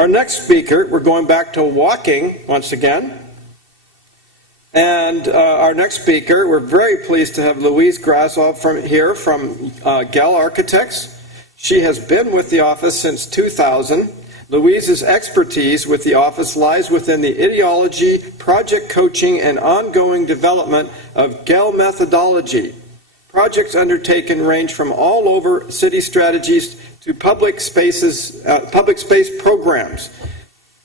Our next speaker, we're going back to walking once again. And our next speaker, we're very pleased to have Louise Grassov from Gehl Architects. She has been with the office since 2000. Louise's expertise with the office lies within the ideology, project coaching, and ongoing development of Gehl methodology. Projects undertaken range from all over city strategies to public space programs.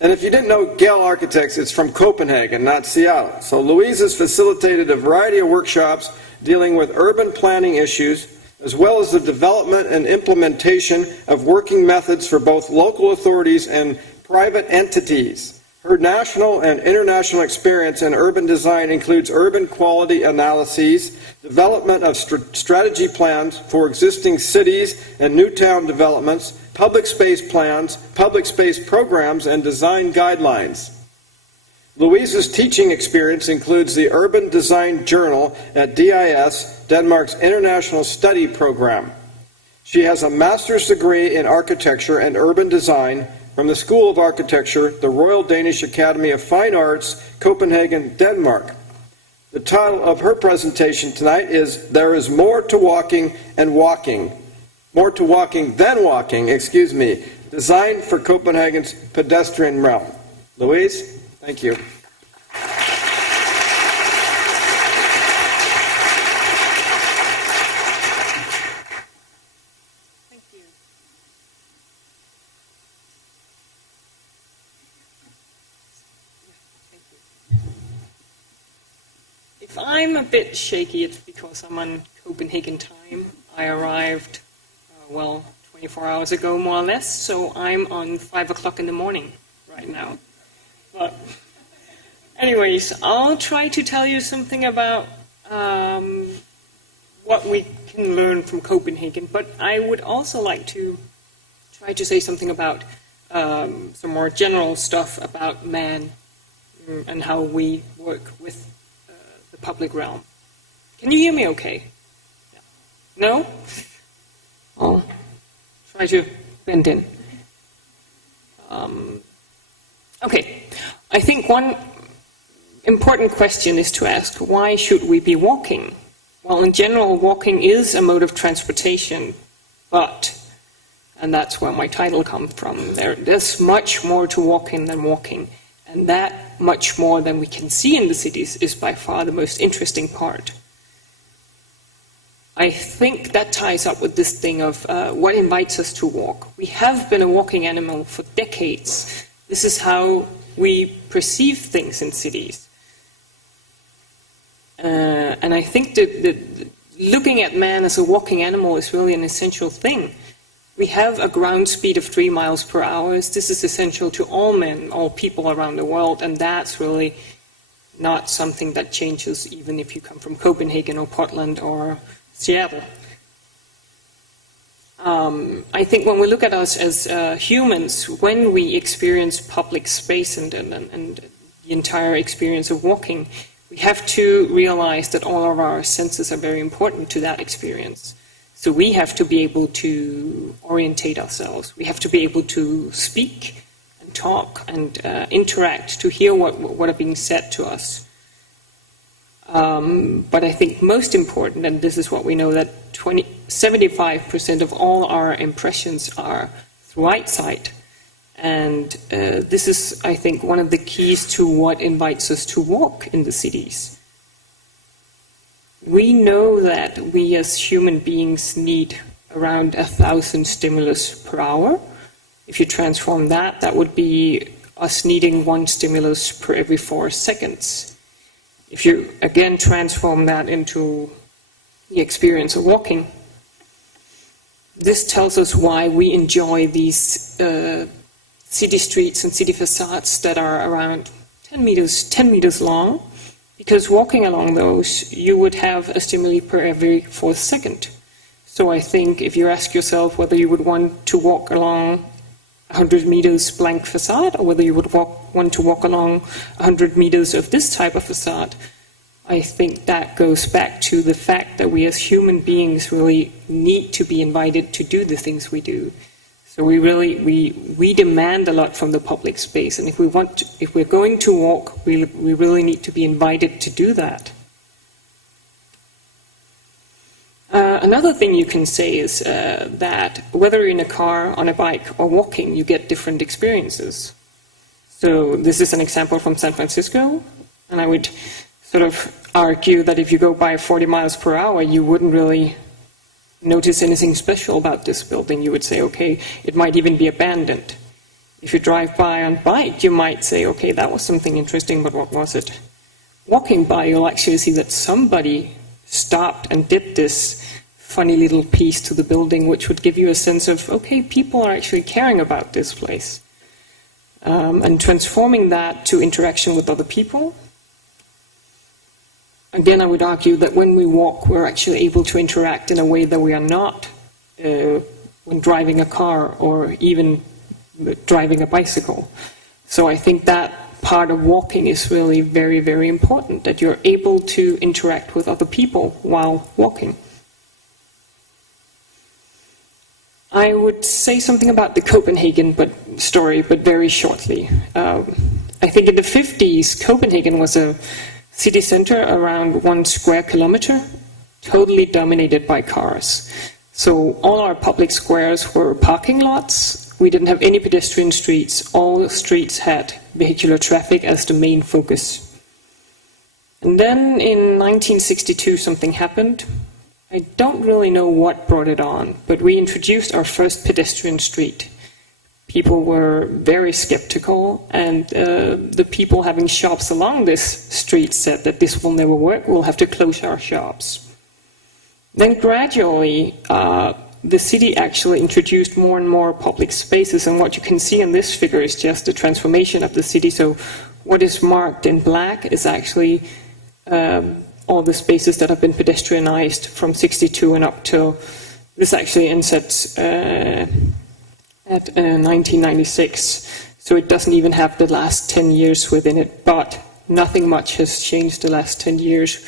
And if you didn't know Gehl Architects, it's from Copenhagen, not Seattle. So Louise has facilitated a variety of workshops dealing with urban planning issues, as well as the development and implementation of working methods for both local authorities and private entities. Her national and international experience in urban design includes urban quality analyses, development of strategy plans for existing cities and new town developments, public space plans, public space programs, and design guidelines. Louise's teaching experience includes the Urban Design Journal at DIS, Denmark's International Study Program. She has a master's degree in architecture and urban design from the School of Architecture, the Royal Danish Academy of Fine Arts, Copenhagen, Denmark. The title of her presentation tonight is There is More to Walking and Walking. More to walking than walking, excuse me. Designed for Copenhagen's pedestrian realm. Louise, thank you. Thank you. If I'm a bit shaky, it's because I'm on Copenhagen time. I arrived 24 hours ago, more or less, so I'm on 5 o'clock in the morning right now. But anyways, I'll try to tell you something about what we can learn from Copenhagen, but I would also like to try to say something about some more general stuff about man and how we work with the public realm. Can you hear me okay? No? I'll try to bend in. Okay, I think one important question is to ask, why should we be walking? Well, in general, walking is a mode of transportation, but, and that's where my title comes from, there's much more to walking than walking, and that much more than we can see in the cities is by far the most interesting part. I think that ties up with this thing of what invites us to walk. We have been a walking animal for decades. This is how we perceive things in cities. And I think that looking at man as a walking animal is really an essential thing. We have a ground speed of 3 miles per hour. This is essential to all men, all people around the world, and that's really not something that changes even if you come from Copenhagen or Portland or Seattle. I think when we look at us as humans, when we experience public space and the entire experience of walking, we have to realize that all of our senses are very important to that experience. So we have to be able to orientate ourselves. We have to be able to speak and talk and interact, to hear what are being said to us. But I think most important, and this is what we know, that 75% of all our impressions are through eyesight. And this is, I think, one of the keys to what invites us to walk in the cities. We know that we as human beings need around 1,000 stimulus per hour. If you transform that, that would be us needing 1 stimulus per every 4 seconds. If you again transform that into the experience of walking, this tells us why we enjoy these city streets and city facades that are around 10 meters long, because walking along those, you would have a stimuli per every 4th second. So I think if you ask yourself whether you would want to walk along 100 meters blank facade, or whether you would want to walk along 100 meters of this type of facade, I think that goes back to the fact that we as human beings really need to be invited to do the things we do. So So we demand a lot from the public space, and if we're going to walk, we really need to be invited to do that. Another thing you can say is that whether you're in a car, on a bike, or walking, you get different experiences. So this is an example from San Francisco, and I would sort of argue that if you go by 40 miles per hour, you wouldn't really notice anything special about this building. You would say, okay, it might even be abandoned. If you drive by on bike, you might say, okay, that was something interesting, but what was it? Walking by, you'll actually see that somebody stopped and did this funny little piece to the building, which would give you a sense of, okay, people are actually caring about this place. And transforming that to interaction with other people. Again, I would argue that when we walk, we're actually able to interact in a way that we are not when driving a car or even driving a bicycle. So I think that part of walking is really very, very important, that you're able to interact with other people while walking. I would say something about the Copenhagen story, but very shortly. I think in the 50s, Copenhagen was a city center around 1 square kilometer, totally dominated by cars. So all our public squares were parking lots. We didn't have any pedestrian streets. All streets had vehicular traffic as the main focus. And then in 1962, something happened. I don't really know what brought it on, but we introduced our first pedestrian street. People were very skeptical, and the people having shops along this street said that this will never work, we'll have to close our shops. Then gradually, the city actually introduced more and more public spaces, and what you can see in this figure is just the transformation of the city. So what is marked in black is actually all the spaces that have been pedestrianized from 62 and up till, this actually ends at 1996. So it doesn't even have the last 10 years within it, but nothing much has changed the last 10 years.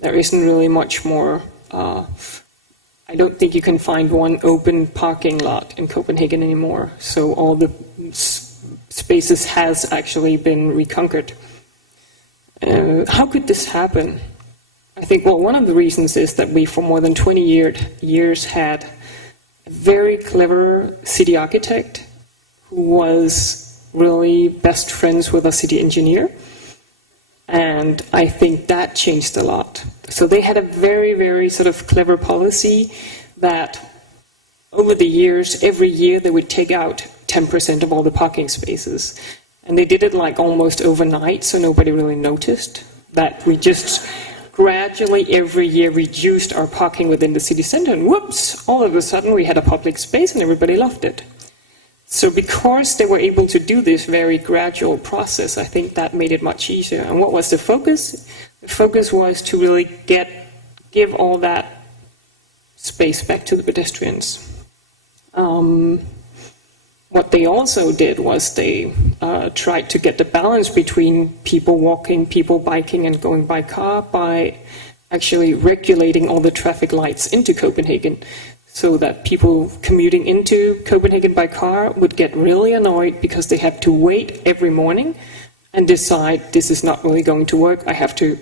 There isn't really much more. I don't think you can find one open parking lot in Copenhagen anymore. So all the spaces has actually been reconquered. How could this happen? I think, well, one of the reasons is that we, for more than 20 years, had a very clever city architect who was really best friends with a city engineer. And I think that changed a lot. So they had a very, very sort of clever policy that over the years, every year they would take out 10% of all the parking spaces. And they did it like almost overnight, so nobody really noticed. That we just gradually every year reduced our parking within the city center, and whoops, all of a sudden we had a public space and everybody loved it. So because they were able to do this very gradual process, I think that made it much easier. And what was the focus? The focus was to really give all that space back to the pedestrians. What they also did was they tried to get the balance between people walking, people biking, and going by car by actually regulating all the traffic lights into Copenhagen, so that people commuting into Copenhagen by car would get really annoyed because they had to wait every morning and decide, this is not really going to work, I have to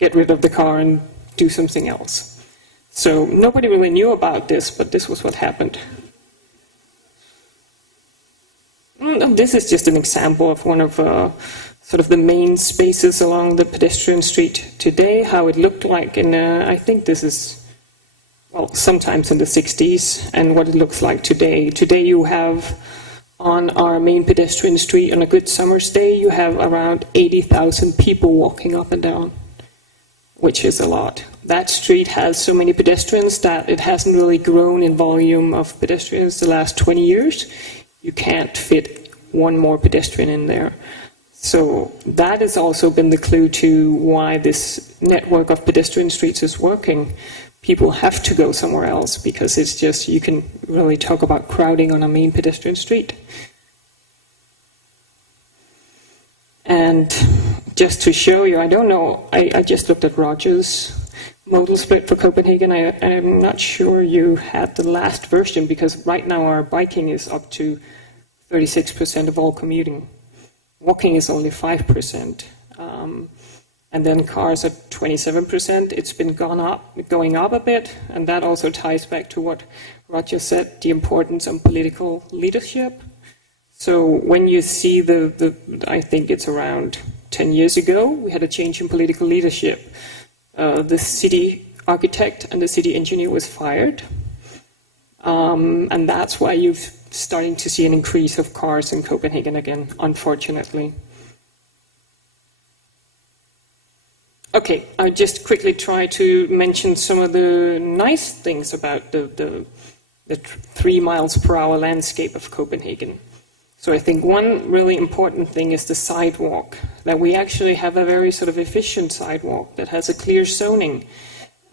get rid of the car and do something else. So nobody really knew about this, but this was what happened. This is just an example of one of sort of the main spaces along the pedestrian street today, how it looked like in, I think this is, well, sometimes in the 60s, and what it looks like today. Today you have, on our main pedestrian street, on a good summer's day, you have around 80,000 people walking up and down, which is a lot. That street has so many pedestrians that it hasn't really grown in volume of pedestrians the last 20 years. You can't fit one more pedestrian in there. So that has also been the clue to why this network of pedestrian streets is working. People have to go somewhere else because it's just, you can really talk about crowding on a main pedestrian street. And just to show you, I don't know, I just looked at Rogers. modal split for Copenhagen. I'm not sure you had the last version, because right now our biking is up to 36% of all commuting. Walking is only 5%. And then cars are 27%. It's been going up a bit, and that also ties back to what Roger said, the importance of political leadership. So when you see I think it's around 10 years ago, we had a change in political leadership. The city architect and the city engineer was fired. And that's why you're starting to see an increase of cars in Copenhagen again, unfortunately. Okay, I'll just quickly try to mention some of the nice things about the 3 miles per hour landscape of Copenhagen. So I think one really important thing is the sidewalk, that we actually have a very sort of efficient sidewalk that has a clear zoning,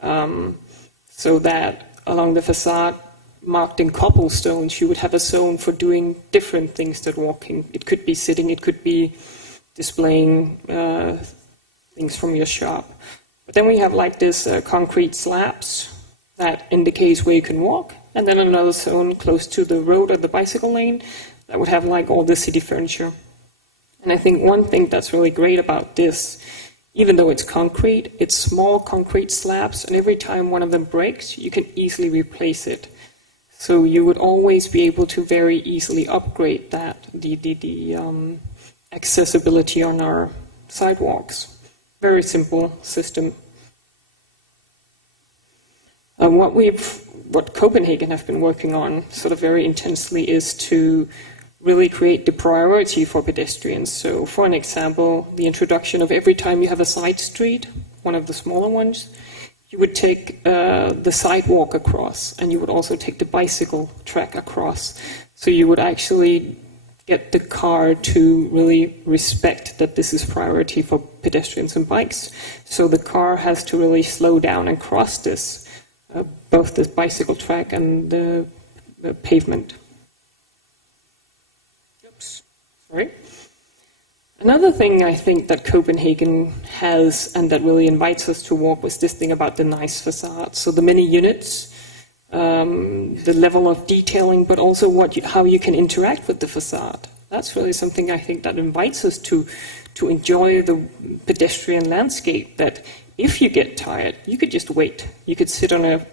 so that along the facade, marked in cobblestones, you would have a zone for doing different things than walking. It could be sitting, it could be displaying things from your shop. But then we have like this concrete slabs that indicates where you can walk, and then another zone close to the road or the bicycle lane that would have like all the city furniture. And I think one thing that's really great about this, even though it's concrete, it's small concrete slabs, and every time one of them breaks, you can easily replace it. So you would always be able to very easily upgrade that, the accessibility on our sidewalks. Very simple system. What Copenhagen have been working on sort of very intensely is to really create the priority for pedestrians. So for an example, the introduction of every time you have a side street, one of the smaller ones, you would take the sidewalk across, and you would also take the bicycle track across. So you would actually get the car to really respect that this is priority for pedestrians and bikes. So the car has to really slow down and cross this, both the bicycle track and the pavement. Oops, sorry. Another thing I think that Copenhagen has, and that really invites us to walk, was this thing about the nice facade. So the many units, the level of detailing, but also how you can interact with the facade. That's really something I think that invites us to enjoy the pedestrian landscape, that if you get tired, you could just wait. You could sit on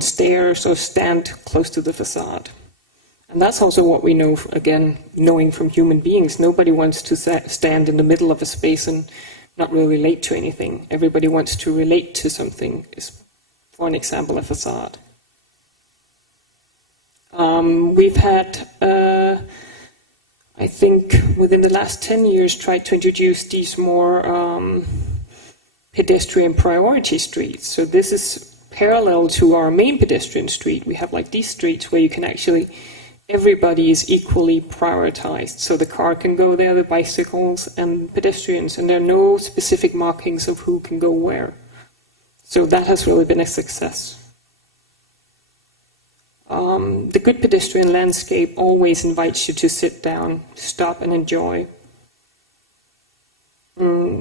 stairs or stand close to the facade. And that's also what we know, again, knowing from human beings. Nobody wants to stand in the middle of a space and not really relate to anything. Everybody wants to relate to something, for an example, a facade. We've had, I think, within the last 10 years, tried to introduce these more pedestrian priority streets. So this is parallel to our main pedestrian street. We have like these streets where you can actually, everybody is equally prioritized. So the car can go there, the bicycles and pedestrians, and there are no specific markings of who can go where. So that has really been a success. The good pedestrian landscape always invites you to sit down, stop and enjoy.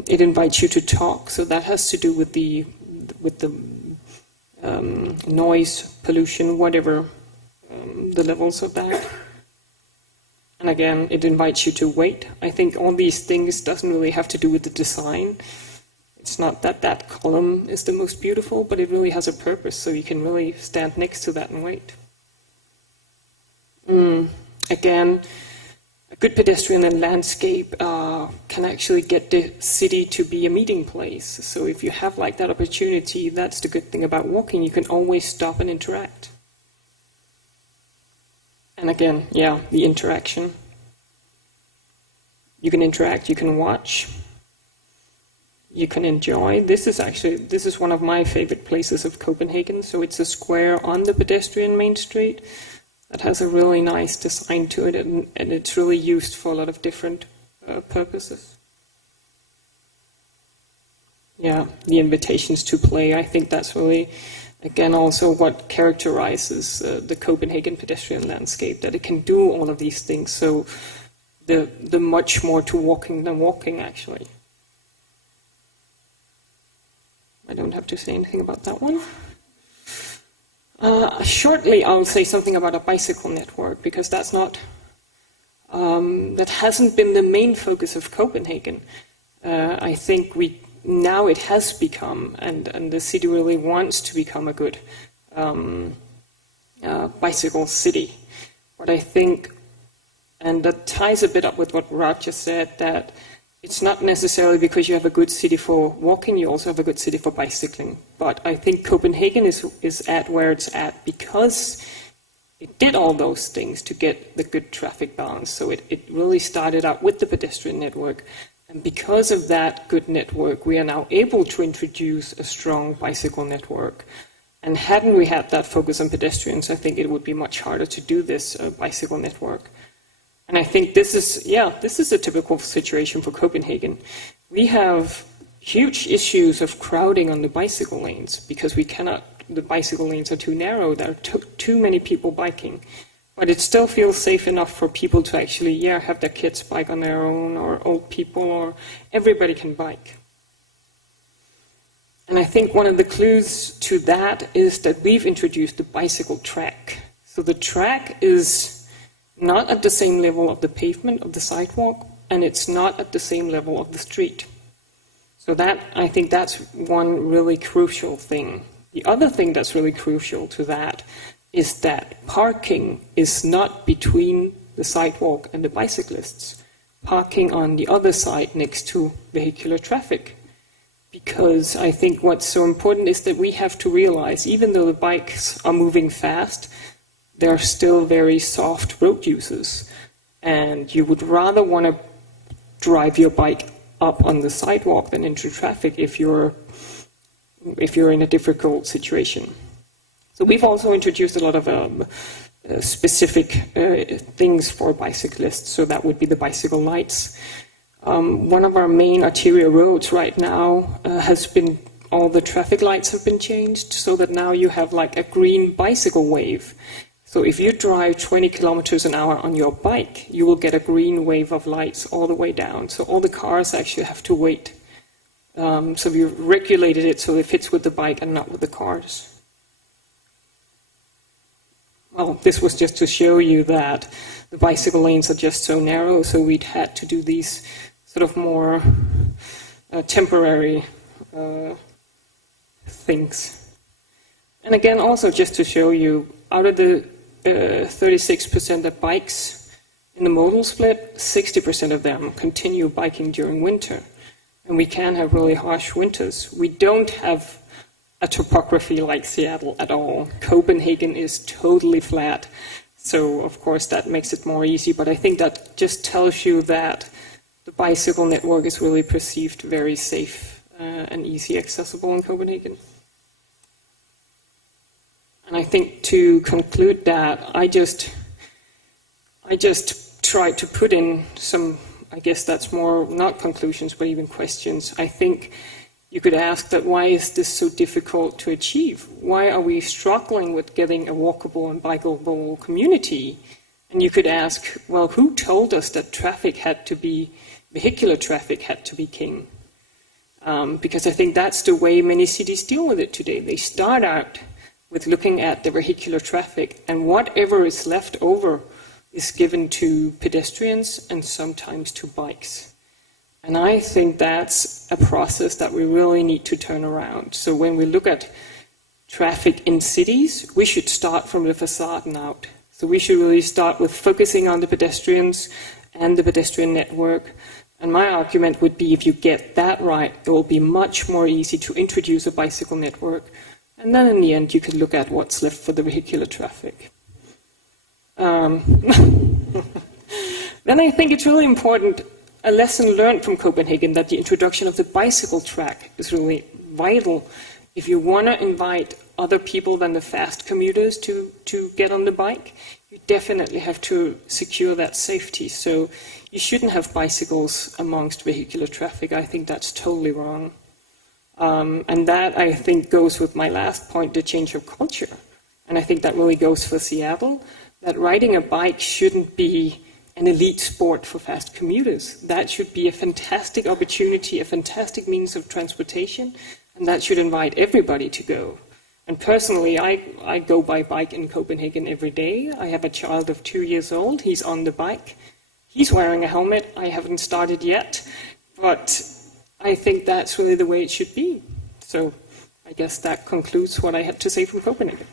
It invites you to talk, so that has to do with the noise, pollution, whatever, the levels of that. And again, it invites you to wait. I think all these things doesn't really have to do with the design. It's not that that column is the most beautiful, but it really has a purpose, so you can really stand next to that and wait. Again, a good pedestrian landscape can actually get the city to be a meeting place. So if you have like that opportunity, that's the good thing about walking. You can always stop and interact. And again, yeah, the interaction. You can interact, you can watch, you can enjoy. This is one of my favorite places of Copenhagen. So it's a square on the pedestrian main street that has a really nice design to it, and it's really used for a lot of different purposes. Yeah, the invitations to play, I think that's really, again, also what characterizes the Copenhagen pedestrian landscape, that it can do all of these things. So the much more to walking than walking, actually. I don't have to say anything about that one. Shortly, I'll say something about a bicycle network, because that's not, that hasn't been the main focus of Copenhagen. I think now it has become, and the city really wants to become a good bicycle city. But I think, and that ties a bit up with what Raj just said, that it's not necessarily because you have a good city for walking, you also have a good city for bicycling. But I think Copenhagen is at where it's at because it did all those things to get the good traffic balance. So it really started out with the pedestrian network. And because of that good network, we are now able to introduce a strong bicycle network. And hadn't we had that focus on pedestrians, I think it would be much harder to do this bicycle network. And I think this is a typical situation for Copenhagen. We have huge issues of crowding on the bicycle lanes because the bicycle lanes are too narrow. There are too many people biking. But it still feels safe enough for people to actually, have their kids bike on their own, or old people, or everybody can bike. And I think one of the clues to that is that we've introduced the bicycle track. So the track is not at the same level of the pavement of the sidewalk, and it's not at the same level of the street. So I think that's one really crucial thing. The other thing that's really crucial to that is that parking is not between the sidewalk and the bicyclists. Parking on the other side next to vehicular traffic. Because I think what's so important is that we have to realize, even though the bikes are moving fast, they're still very soft road users. And you would rather want to drive your bike up on the sidewalk than into traffic if you're in a difficult situation. So we've also introduced a lot of specific things for bicyclists. So that would be the bicycle lights. One of our main arterial roads right now all the traffic lights have been changed so that now you have like a green bicycle wave. So if you drive 20 kilometers an hour on your bike, you will get a green wave of lights all the way down. So all the cars actually have to wait. So we've regulated it so it fits with the bike and not with the cars. Well, this was just to show you that the bicycle lanes are just so narrow, so we'd had to do these sort of more temporary things. And again, also just to show you, out of the 36% that bikes in the modal split, 60% of them continue biking during winter. And we can have really harsh winters. We don't have a topography like Seattle at all. Copenhagen is totally flat. So, of course, that makes it more easy. But I think that just tells you that the bicycle network is really perceived very safe and easy accessible in Copenhagen. And I think to conclude that, I just tried to put in some, I guess that's more not conclusions, but even questions. I think you could ask that, why is this so difficult to achieve? Why are we struggling with getting a walkable and bikeable community? And you could ask, well, who told us that vehicular traffic had to be king? Because I think that's the way many cities deal with it today. They start out with looking at the vehicular traffic, and whatever is left over is given to pedestrians and sometimes to bikes. And I think that's a process that we really need to turn around. So when we look at traffic in cities, we should start from the facade and out. So we should really start with focusing on the pedestrians and the pedestrian network. And my argument would be, if you get that right, it will be much more easy to introduce a bicycle network. And then in the end, you could look at what's left for the vehicular traffic. Then I think it's really important, a lesson learned from Copenhagen, that the introduction of the bicycle track is really vital. If you want to invite other people than the fast commuters to get on the bike, you definitely have to secure that safety. So you shouldn't have bicycles amongst vehicular traffic. I think that's totally wrong. And that, I think, goes with my last point, the change of culture. And I think that really goes for Seattle, that riding a bike shouldn't be an elite sport for fast commuters. That should be a fantastic opportunity, a fantastic means of transportation, And that should invite everybody to go. And personally, I go by bike in Copenhagen every day. I have a child of 2 years old. He's on the bike. He's wearing a helmet. I haven't started yet. But I think that's really the way it should be. So I guess that concludes what I had to say from Copenhagen.